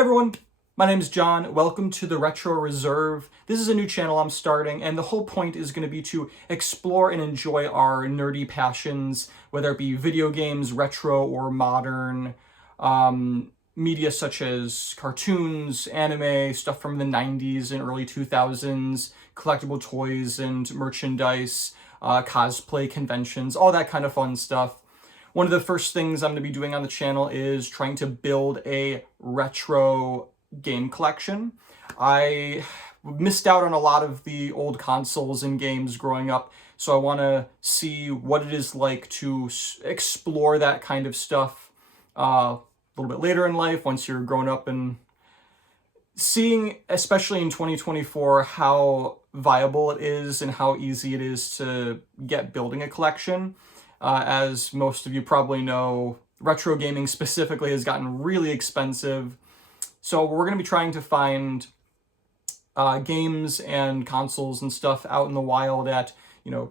Hi everyone, my name is John. Welcome to the Retro Reserve. This is a new channel I'm starting, and the whole point is going to be to explore and enjoy our nerdy passions, whether it be video games, retro or modern, media such as cartoons, anime, stuff from the 90s and early 2000s, collectible toys and merchandise, cosplay conventions, all that kind of fun stuff. One of the first things I'm going to be doing on the channel is trying to build a retro game collection. I missed out on a lot of the old consoles and games growing up, so I want to see what it is like to explore that kind of stuff a little bit later in life, once you're grown up, and seeing, especially in 2024, how viable it is and how easy it is to get building a collection. As most of you probably know, retro gaming specifically has gotten really expensive. So we're going to be trying to find games and consoles and stuff out in the wild at,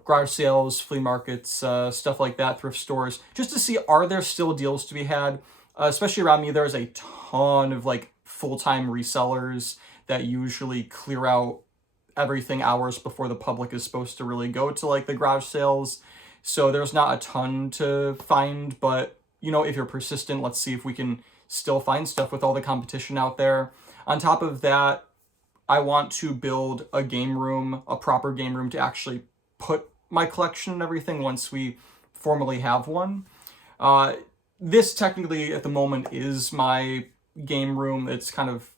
garage sales, flea markets, stuff like that, thrift stores, just to see, are there still deals to be had? Especially around me, there's a ton of full-time resellers that usually clear out everything hours before the public is supposed to really go to the garage sales. So there's not a ton to find, but if you're persistent, let's see if we can still find stuff with all the competition out there. On top of that, I want to build a game room, a proper game room, to actually put my collection and everything once we formally have one. This technically at the moment is my game room. It's kind of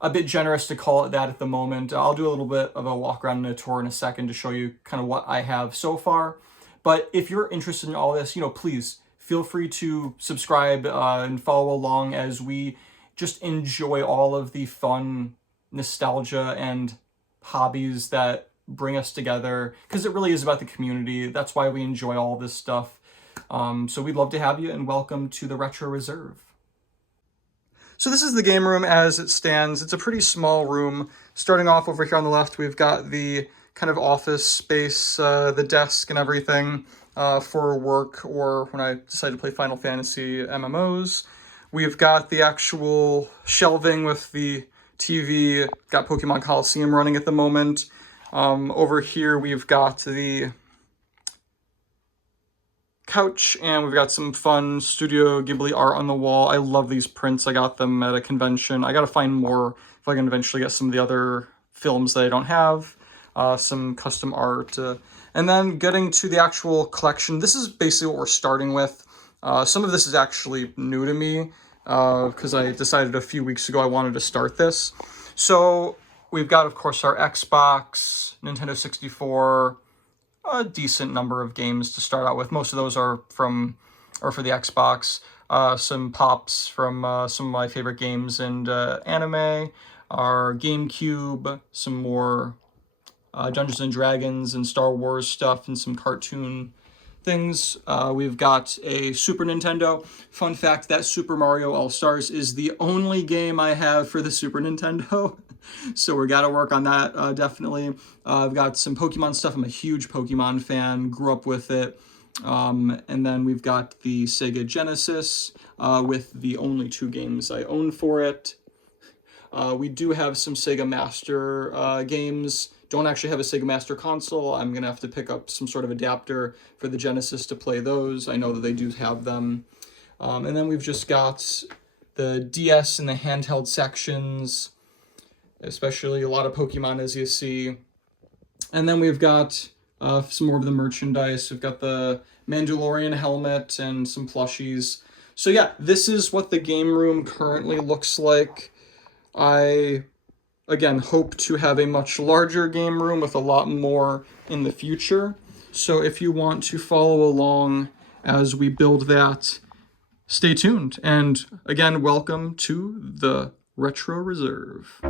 a bit generous to call it that at the moment. I'll do a little bit of a walk around and a tour in a second to show you kind of what I have so far. But if you're interested in all this, please feel free to subscribe and follow along as we just enjoy all of the fun nostalgia and hobbies that bring us together, because it really is about the community. That's why we enjoy all this stuff. So we'd love to have you, and welcome to the Retro Reserve. So this is the game room as it stands. It's a pretty small room. Starting off over here on the left, we've got the kind of office space, the desk and everything for work or when I decide to play Final Fantasy MMOs. We've got the actual shelving with the TV, got Pokemon Coliseum running at the moment. Over here we've got the couch, and we've got some fun Studio Ghibli art on the wall. I love these prints. I got them at a convention. I gotta find more if I can eventually get some of the other films that I don't have. Some custom art, and then getting to the actual collection. This is basically what we're starting with. Some of this is actually new to me because I decided a few weeks ago I wanted to start this. So we've got, of course, our Xbox, Nintendo 64, a decent number of games to start out with. Most of those are for the Xbox. Some pops from some of my favorite games and anime. Our GameCube, some more Dungeons and Dragons and Star Wars stuff, and some cartoon things. We've got a Super Nintendo. Fun fact, that Super Mario All-Stars is the only game I have for the Super Nintendo. So we got to work on that, definitely. I've got some Pokemon stuff. I'm a huge Pokemon fan, grew up with it. And then we've got the Sega Genesis with the only 2 games I own for it. We do have some Sega Master games. Don't actually have a Sega Master console. I'm going to have to pick up some sort of adapter for the Genesis to play those. I know that they do have them. And then we've just got the DS and the handheld sections, especially a lot of Pokemon, as you see. And then we've got some more of the merchandise. We've got the Mandalorian helmet and some plushies. So yeah, this is what the game room currently looks like. I, again, hope to have a much larger game room with a lot more in the future. So if you want to follow along as we build that, stay tuned. And again, welcome to the Retro Reserve.